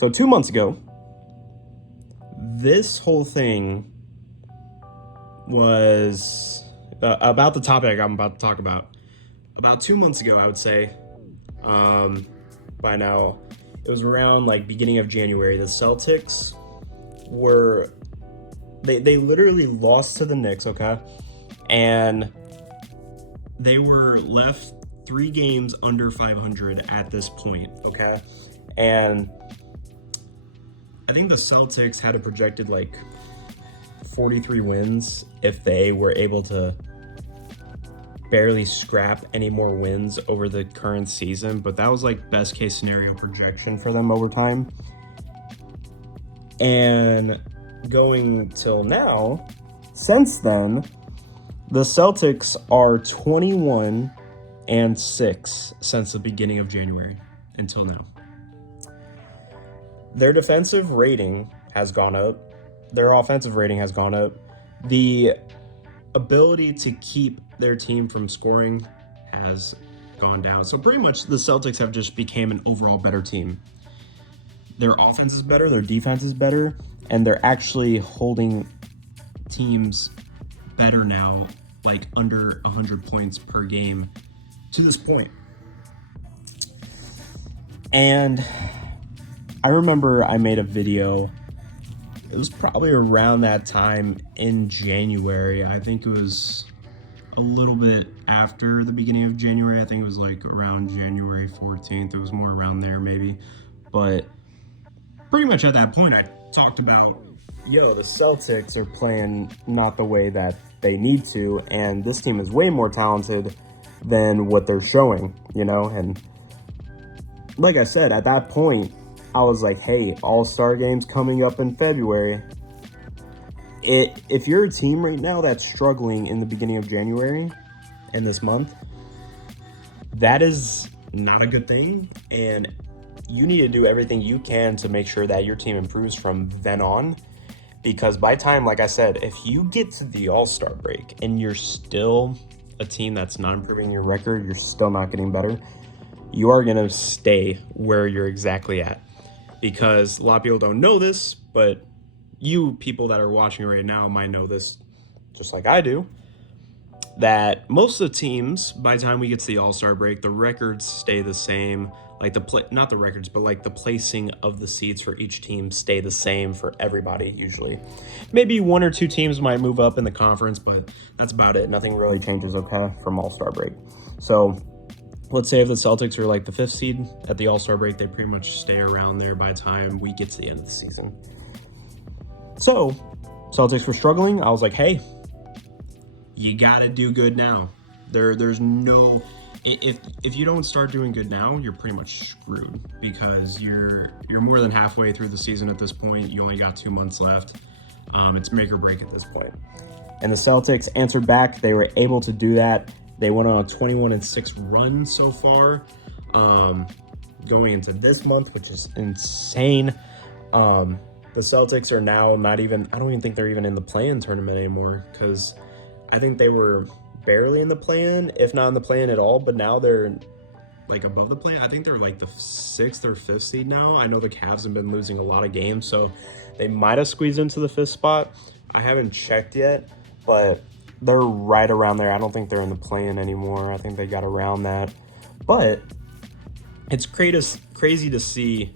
So 2 months ago, this whole thing was about the topic I'm about to talk about. About 2 months ago, I would say, by now, it was around like beginning of January. The Celtics were, they literally lost to the Knicks, okay? And they were left 3 games under 500 at this point, okay? And I think the Celtics had a projected like 43 wins if they were able to barely scrap any more wins over the current season, but that was like best case scenario projection for them over time. And going till now, since then, the Celtics are 21-6 since the beginning of January until now. Their defensive rating has gone up. Their offensive rating has gone up. The ability to keep their team from scoring has gone down. So pretty much the Celtics have just became an overall better team. Their offense is better, their defense is better, and they're actually holding teams better now, like under 100 points per game to this point. And I remember I made a video. It was probably around that time in January. I think it was a little bit after the beginning of January. I think it was like around January 14th. It was more around there maybe. But pretty much at that point, I talked about, the Celtics are playing not the way that they need to, and this team is way more talented than what they're showing, And like I said, at that point, I was like, hey, All-Star game's coming up in February. If you're a team right now that's struggling in the beginning of January in this month, that is not a good thing. And you need to do everything you can to make sure that your team improves from then on. Because by time, like I said, if you get to the All-Star break and you're still a team that's not improving your record, you're still not getting better, you are going to stay where you're exactly at. Because a lot of people don't know this, but you people that are watching right now might know this just like I do, that most of the teams, by the time we get to the All-Star break, the records stay the same. Like not the records, but like the placing of the seeds for each team stay the same for everybody usually. Maybe 1 or 2 teams might move up in the conference, but that's about it. Nothing really changes, okay, from All-Star break. So let's say if the Celtics are like the 5th seed at the All-Star break, they pretty much stay around there by the time we get to the end of the season. So Celtics were struggling. I was like, hey, you got to do good now. There's no... If you don't start doing good now, you're pretty much screwed, because you're more than halfway through the season at this point. You only got 2 months left. It's make or break at this point. And the Celtics answered back. They were able to do that. They went on a 21-6 run so far, going into this month, which is insane. The Celtics are now not even, I don't even think they're even in the play-in tournament anymore, because I think they were barely in the play-in, if not in the play-in at all, but now they're like above the play. I think they're like the 6th or 5th seed now. I know the Cavs have been losing a lot of games, so they might have squeezed into the 5th spot. I haven't checked yet, but they're right around there. I don't think they're in the play-in anymore. I think they got around that. But it's crazy to see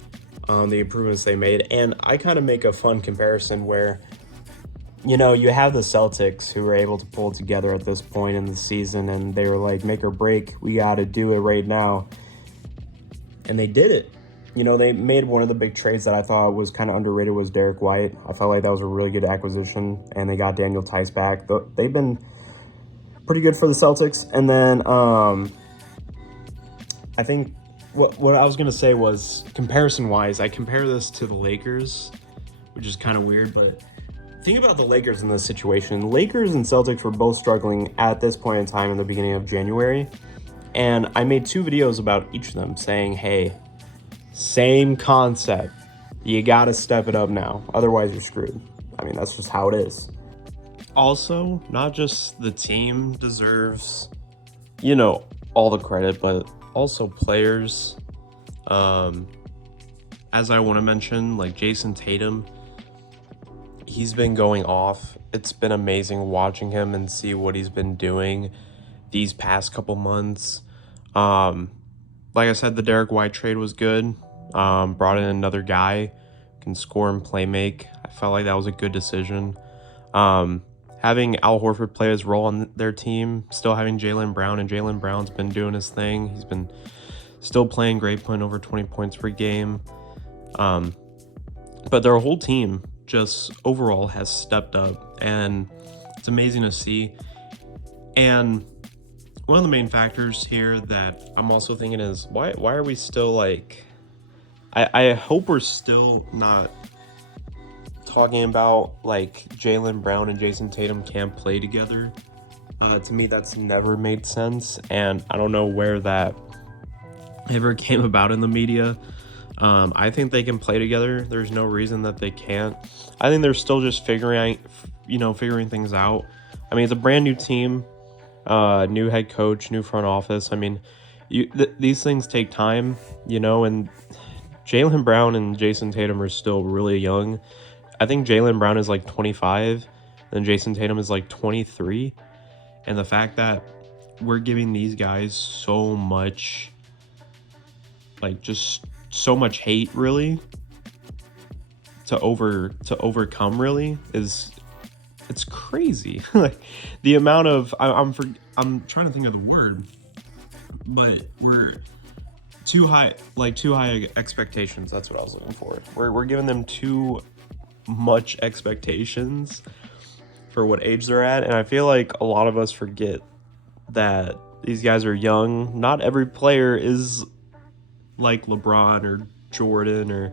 the improvements they made. And I kind of make a fun comparison where, you have the Celtics who were able to pull it together at this point in the season, and they were like, make or break, we got to do it right now. And they did it. They made one of the big trades that I thought was kind of underrated was Derek White. I felt like that was a really good acquisition, and they got Daniel Tice back. They've been pretty good for the Celtics. And then I think what I was going to say was, comparison-wise, I compare this to the Lakers, which is kind of weird, but think about the Lakers in this situation. Lakers and Celtics were both struggling at this point in time in the beginning of January, and I made 2 videos about each of them saying, hey, same concept. You got to step it up now. Otherwise, you're screwed. I mean, that's just how it is. Also, not just the team deserves, all the credit, but also players. I as I want to mention, like Jason Tatum, he's been going off. It's been amazing watching him and see what he's been doing these past couple months. Like I said, the Derek White trade was good. Brought in another guy, can score and play make. I felt like that was a good decision. Having Al Horford play his role on their team, still having Jaylen Brown, and Jaylen Brown's been doing his thing. He's been still playing great, putting over 20 points per game. But their whole team just overall has stepped up, and it's amazing to see. And one of the main factors here that I'm also thinking is why are we still like, I hope we're still not talking about like Jaylen Brown and Jason Tatum can't play together. To me, that's never made sense, and I don't know where that ever came about in the media. I think they can play together. There's no reason that they can't. I think they're still just figuring things out. I mean, it's a brand new team, new head coach, new front office. I mean, these things take time, and Jaylen Brown and Jason Tatum are still really young. I think Jaylen Brown is like 25, and Jason Tatum is like 23. And the fact that we're giving these guys so much, like just so much hate, really, to overcome, really, it's crazy. Like the amount of I'm trying to think of the word, but we're too high expectations. That's what I was looking for. We're giving them too much expectations for what age they're at, and I feel like a lot of us forget that these guys are young. Not every player is like LeBron or Jordan, or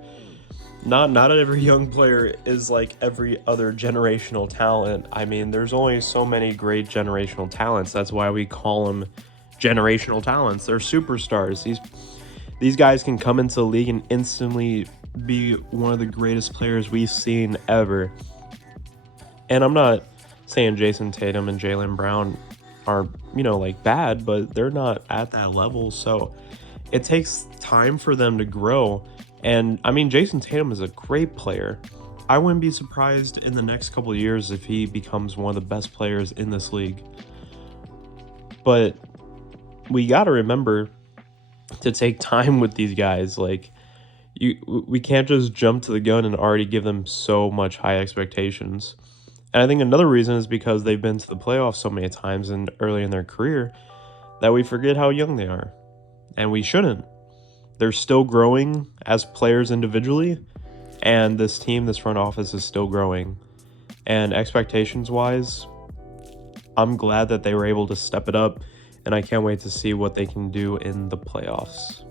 not every young player is like every other generational talent. I mean, there's only so many great generational talents. That's why we call them generational talents. They're superstars. These guys can come into the league and instantly be one of the greatest players we've seen ever. And I'm not saying Jason Tatum and Jaylen Brown are, like bad, but they're not at that level. So it takes time for them to grow. And I mean, Jason Tatum is a great player. I wouldn't be surprised in the next couple of years if he becomes one of the best players in this league. But we got to remember to take time with these guys. Like, we can't just jump to the gun and already give them so much high expectations. And I think another reason is because they've been to the playoffs so many times and early in their career that we forget how young they are. And we shouldn't. They're still growing as players individually, and this team, this front office is still growing. And expectations-wise, I'm glad that they were able to step it up, and I can't wait to see what they can do in the playoffs.